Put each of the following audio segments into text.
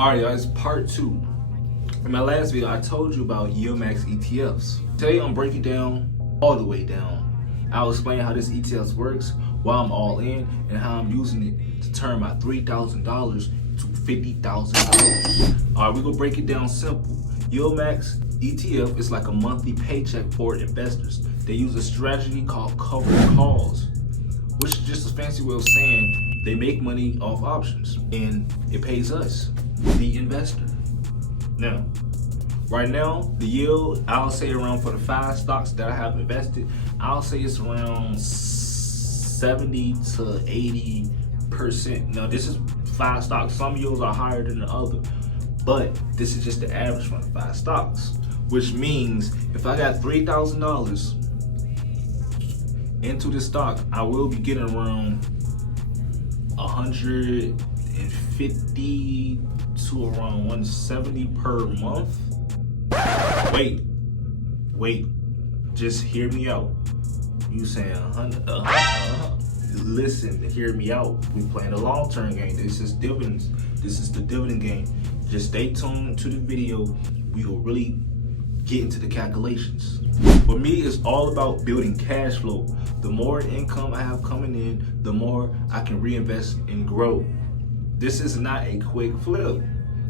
Alright, guys, part 2. In my last video, I told you about YieldMax ETFs. Today, I'm breaking down all the way down. I'll explain how this ETF works, why I'm all in, and how I'm using it to turn my $3,000 to $50,000. Alright, we're gonna break it down simple. YieldMax ETF is like a monthly paycheck for investors. They use a strategy called covered calls, which is just a fancy way of saying they make money off options and it pays us, the investor. Now, right now, the yield, I'll say around for the 5 stocks that I have invested, I'll say it's around 70 to 80%. Now, this is 5 stocks. Some yields are higher than the other, but this is just the average from the 5 stocks, which means if I got $3,000 into this stock, I will be getting around 150 to around 170 per month. Wait, just hear me out. You saying 100? Listen, hear me out. We playing a long-term game. This is dividends. This is the dividend game. Just stay tuned to the video. We will really get into the calculations. For me, it's all about building cash flow. The more income I have coming in, the more I can reinvest and grow. This is not a quick flip.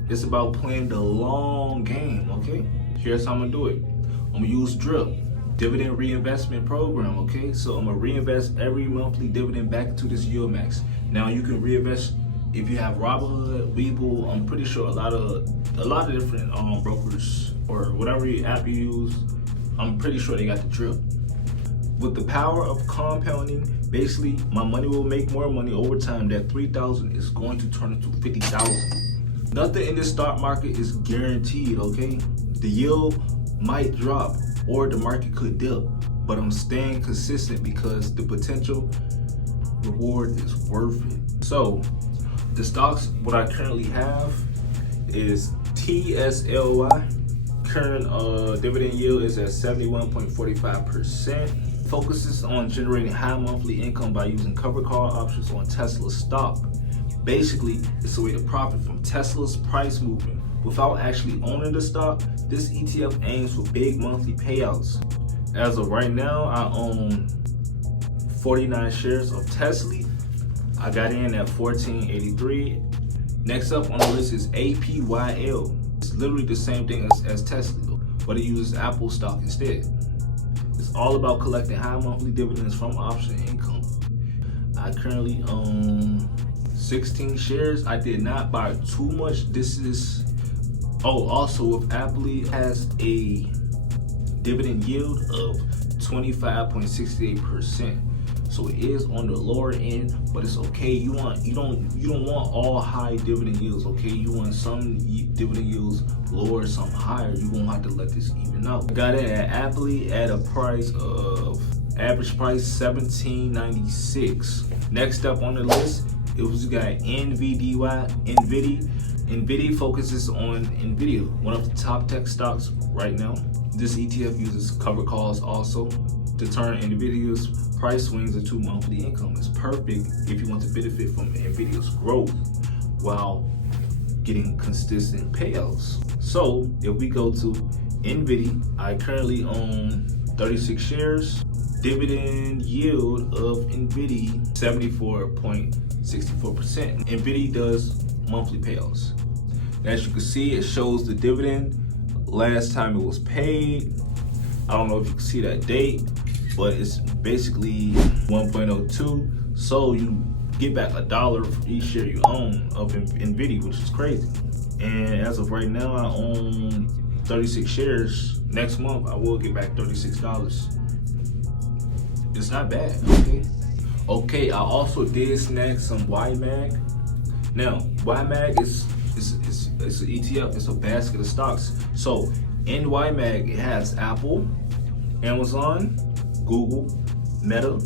It's about playing the long game, okay? Here's how I'm gonna do it. I'm gonna use DRIP, Dividend Reinvestment Program, okay? So I'm gonna reinvest every monthly dividend back into this YieldMax. Now you can reinvest if you have Robinhood, Webull. I'm pretty sure a lot of different brokers or whatever app you use, I'm pretty sure they got the DRIP. With the power of compounding, basically my money will make more money over time. That $3,000 is going to turn into $50,000. Nothing in this stock market is guaranteed, okay? The yield might drop or the market could dip, but I'm staying consistent because the potential reward is worth it. So the stocks, what I currently have is TSLY. Current dividend yield is at 71.45%. Focuses on generating high monthly income by using covered call options on Tesla stock. Basically, it's a way to profit from Tesla's price movement. Without actually owning the stock, this ETF aims for big monthly payouts. As of right now, I own 49 shares of Tesla. I got in at $14.83. Next up on the list is APYL. It's literally the same thing as Tesla, but it uses Apple stock instead. It's all about collecting high monthly dividends from option income. I currently own 16 shares. I did not buy too much. This is, also with Apple, it has a dividend yield of 25.68%. So it is on the lower end, but it's okay. You don't want all high dividend yields, okay? You want some dividend yields lower, some higher. You won't have to let this even out. I got it at Apple at a price of average price $17.96. Next up on the list, we got NVDY. NVIDIA focuses on NVIDIA, one of the top tech stocks right now. This ETF uses covered calls also to turn NVIDIA's price swings into monthly income. It's perfect if you want to benefit from NVIDIA's growth while getting consistent payouts. So if we go to NVIDIA, I currently own 36 shares. Dividend yield of NVIDIA 74.64%. NVIDIA does monthly payouts. As you can see, it shows the dividend last time it was paid. I don't know if you can see that date, but it's basically 1.02. So you get back $1 for each share you own of NVIDIA, which is crazy. And as of right now, I own 36 shares. Next month, I will get back $36. It's not bad, okay? Okay, I also did snag some YMAG. Now, YMAG is an ETF. It's a basket of stocks. So in YMAG, it has Apple, Amazon, Google, Meta,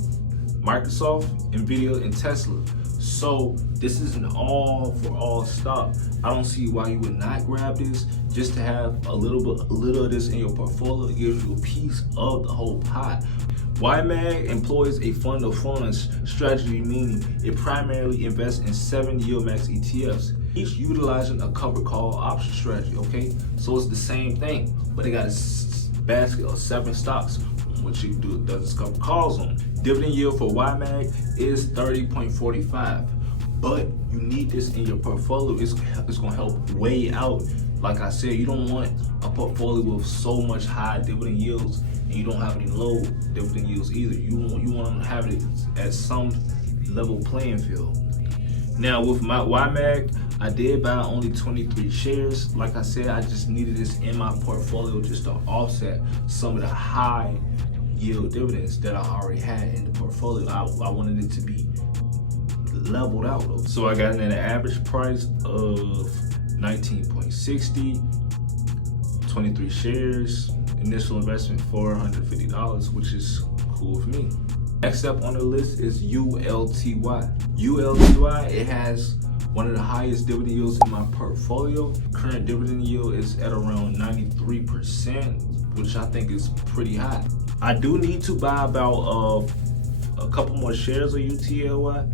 Microsoft, NVIDIA, and Tesla. So this is an all-for-all stock. I don't see why you would not grab this. Just to have a little of this in your portfolio, it gives you a piece of the whole pie. YMAG employs a fund of funds strategy, meaning it primarily invests in 7 YieldMax ETFs. each utilizing a covered call option strategy, okay? So it's the same thing, but they got a basket of 7 stocks, which you does cover calls on. Dividend yield for YMAG is 30.45, but you need this in your portfolio. It's gonna help weigh out. Like I said, you don't want a portfolio with so much high dividend yields and you don't have any low dividend yields either. You want to have it at some level playing field. Now with my YMAG, I did buy only 23 shares. Like I said, I just needed this in my portfolio just to offset some of the high yield dividends that I already had in the portfolio. I wanted it to be leveled out. So I got in at an average price of 19.60, 23 shares, initial investment $450, which is cool for me. Next up on the list is ULTY. ULTY, it has one of the highest dividend yields in my portfolio. Current dividend yield is at around 93%, which I think is pretty high. I do need to buy about a couple more shares of ULTY,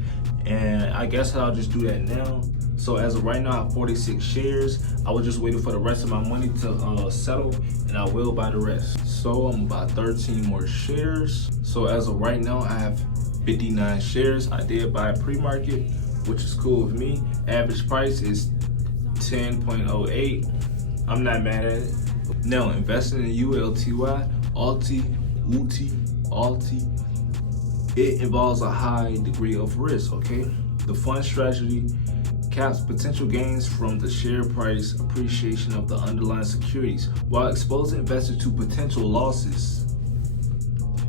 and I guess I'll just do that now. So as of right now, I have 46 shares. I was just waiting for the rest of my money to settle, and I will buy the rest. So I'm about 13 more shares. So as of right now, I have 59 shares. I did buy pre-market, which is cool with me. Average price is 10.08. I'm not mad at it. Now investing in ULTY, ULTY, it involves a high degree of risk, okay? The fund strategy caps potential gains from the share price appreciation of the underlying securities while exposing investors to potential losses.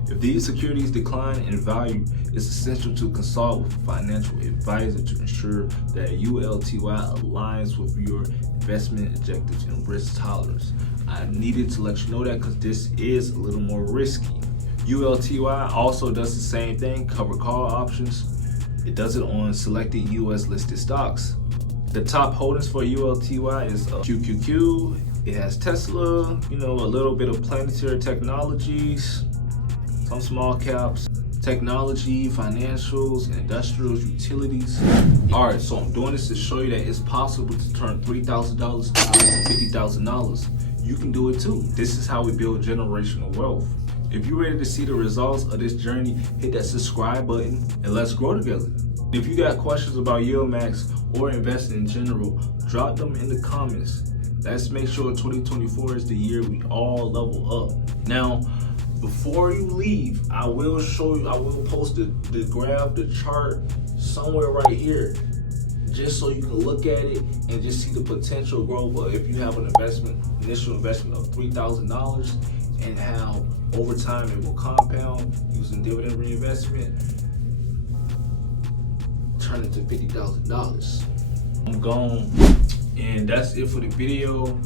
If these securities decline in value, it's essential to consult with a financial advisor to ensure that ULTY aligns with your investment objectives and risk tolerance. I needed to let you know that because this is a little more risky. ULTY also does the same thing, cover call options. It does it on selected US listed stocks. The top holdings for ULTY is QQQ. It has Tesla, a little bit of Planetary Technologies, some small caps, technology, financials, industrials, utilities. All right, so I'm doing this to show you that it's possible to turn $3,000 to $50,000. You can do it too. This is how we build generational wealth. If you're ready to see the results of this journey, hit that subscribe button and let's grow together. If you got questions about YieldMax or investing in general, drop them in the comments. Let's make sure 2024 is the year we all level up. Now, before you leave, I will post the graph, the chart somewhere right here, just so you can look at it and just see the potential growth of if you have an initial investment of $3,000 and how over time it will compound using dividend reinvestment, turn it to $50,000. I'm gone, and that's it for the video.